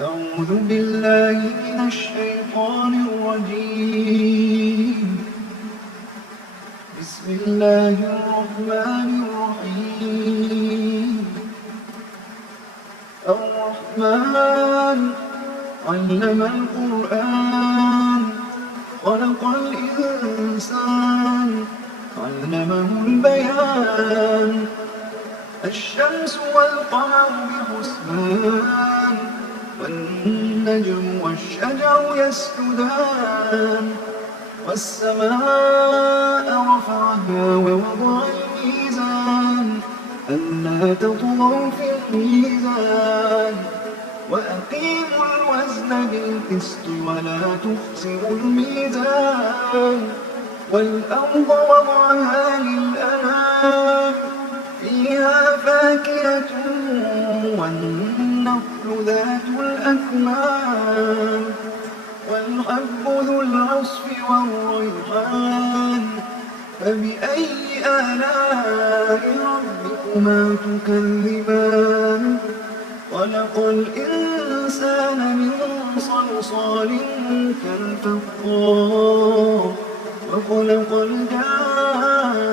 أعوذ بالله من الشيطان الرجيم. بسم الله الرحمن الرحيم. الرحمن علم القرآن خلق الإنسان علمه البيان. الشمس والقمر بحسبان والنجم والشجر يسجدان. والسماء رفعها ووضع الميزان ألا تطغوا في الميزان وأقيموا الوزن بالقسط ولا تخسروا الميزان. والأرض وضعها للأنام فيها فاكهة والنخل ذات الأكمام والحب ذو العصف والريحان. فبأي آلاء ربكما تكذبان؟ خلق الإنسان من صلصال كالفخار وخلق الجان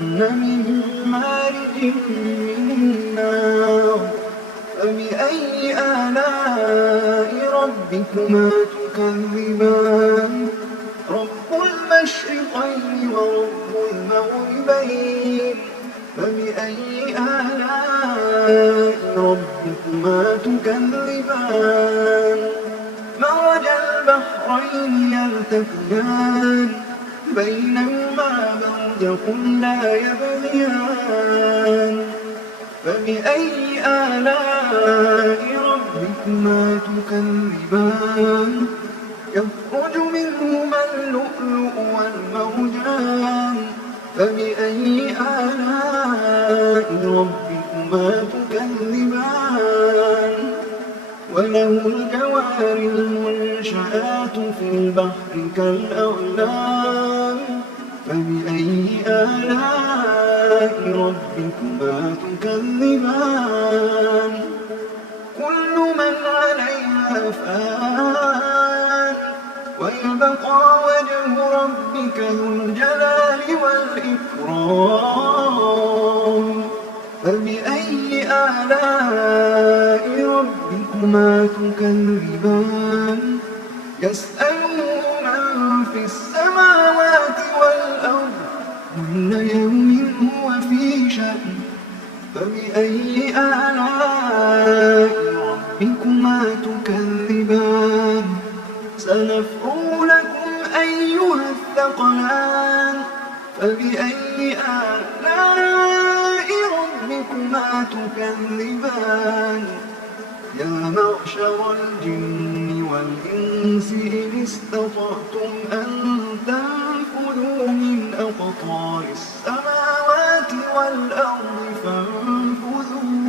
من مارج من نار. فبأي آلاء ربكما تكذبان؟ رب المشرقين ورب المغربين. فبأي آلاء ربكما تكذبان؟ مرج البحرين يلتقيان بينهما برزخ لا يبغيان. فبأي آلاء ربكما تكذبان؟ يخرج منهما اللؤلؤ والمرجان. فبأي آلاء ربكما تكذبان؟ وله الجوار المنشآت في البحر كالأعلام. فبأي آلاء ربكما تكذبان؟ كل من عليها فان ويبقى وجه ربك ذو الجلال والإكرام. فبأي آلاء ربكما تكذبان؟ يسأله من في السماوات والأرض كل يوم هو في شأن. فبأي آلاء ربكما تكذبان؟ سنفرغ لكم أيها الثقلان. فبأي آلاء ربكما تكذبان؟ يا معشر الجن والإنس إن استطعتم أن تنفذوا من أقطار السماوات والأرض فانفذوا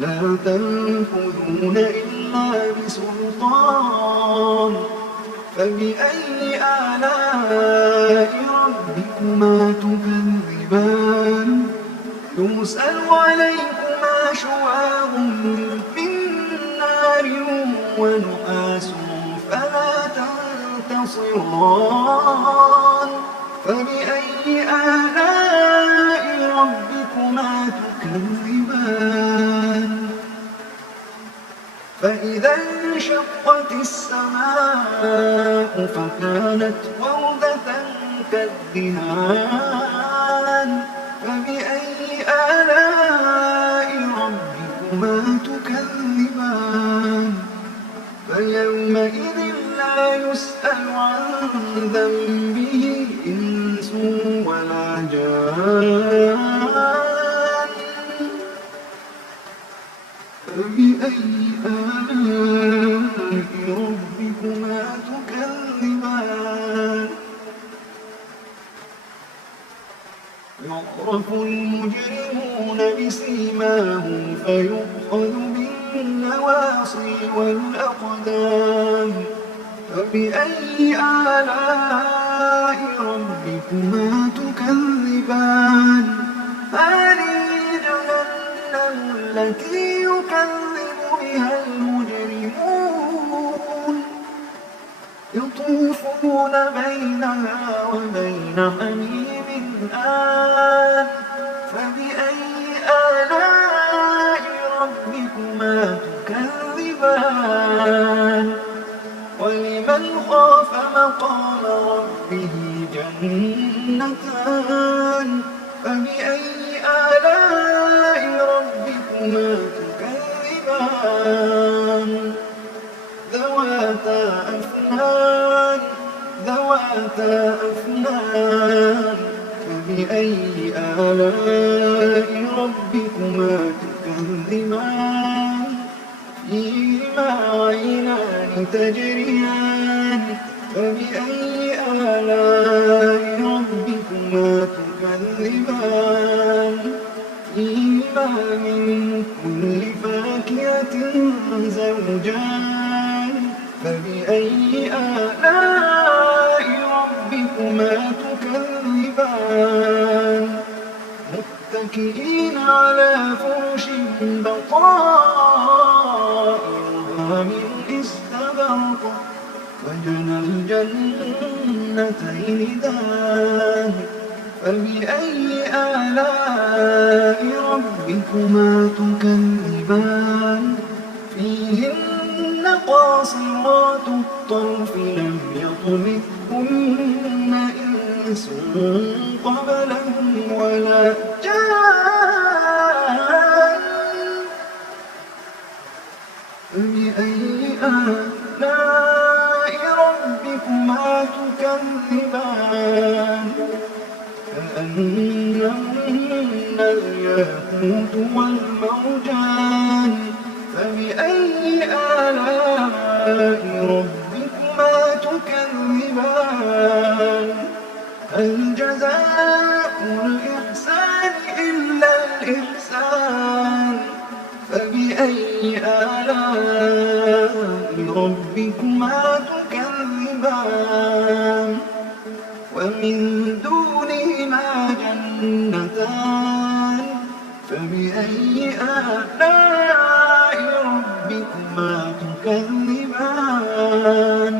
لا تنفذون إلا بسلطان. فبأي آلاء ربكما تكذبان؟ يرسل عليكما شواظ من نار ونحاس فلا تنتصران. فبأي آلاء ربكما تكذبان؟ فإذا انشقت السماء فكانت وردة كالدهان. فبأي آلاء ربكما تكذبان؟ فيومئذ لا يسأل عن ذنبه إنس ولا جان. فبأي آلاء ربكما تكذبان؟ يعرف المجرمون بسيماهم فيؤخذ بالنواصي والأقدام. فبأي آلاء ربكما تكذبان؟ هذه جهنم التي يكذب بها المجرمون يطوفون بينها وبين حميم آن فبأي آلاء ربكما تكذبان ولمن خاف مقام ربه جنتان فبأي آلاء ربكما تكذبان ذواتا أفنان فبأي آلاء ربكما تكذبان فيهما عينان تجريان فبأي آلاء ربكما تكذبان فيهما من كل فاكهة زوجان فبأي آلاء ربكما تكذبان متكئين على فرش بطائنها من استبرق وجنى الجنتين دان فبأي آلاء ربكما تكذبان فيهن قاصرات الطرف لم يطمثهن إنس قبلهم ولا جان فبأي آلاء ربكما تكذبان كأنهن الياقوت والمرجان فبأي آلاء ربكما تكذبان هل جزاء الإحسان إلا الإحسان فبأي آلاء ربكما تكذبان ومن دونهما جنتان فبأي آلاء ربكما تكذبان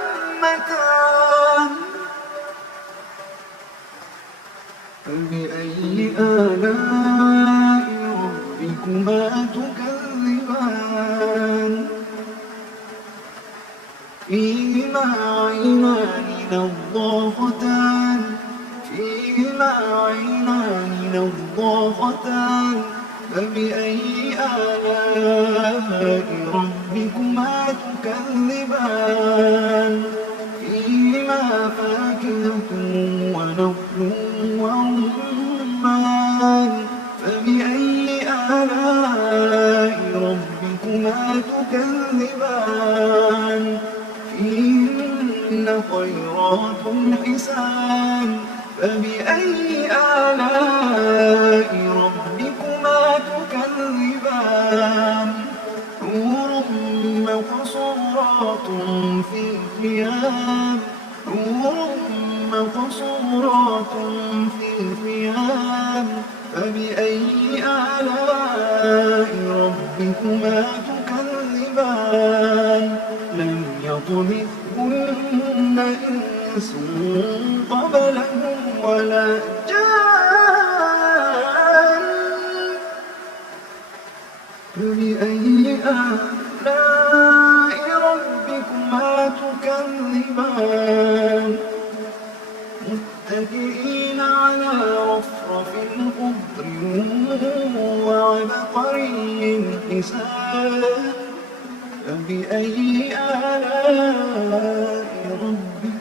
مدهامتان فبأي آلاء ربكما تكذبان فيهما عينان نضاختان فبأي آلاء ربكما تكذبان فيهما فاكهة ونخل ورمان فبأي آلاء ربكما تكذبان فيهن خيرات حسان فبأي آلاء ربكما تكذبان حور مقصورات في الخيام فبأي آلاء ربكما تكذبان لم يطمثهن إنس قبلهم ولا جان فبأي آلاء ربكما تكذبان متكئين على رفرف خضر وعبقري حسان فبأي آلاء ربكما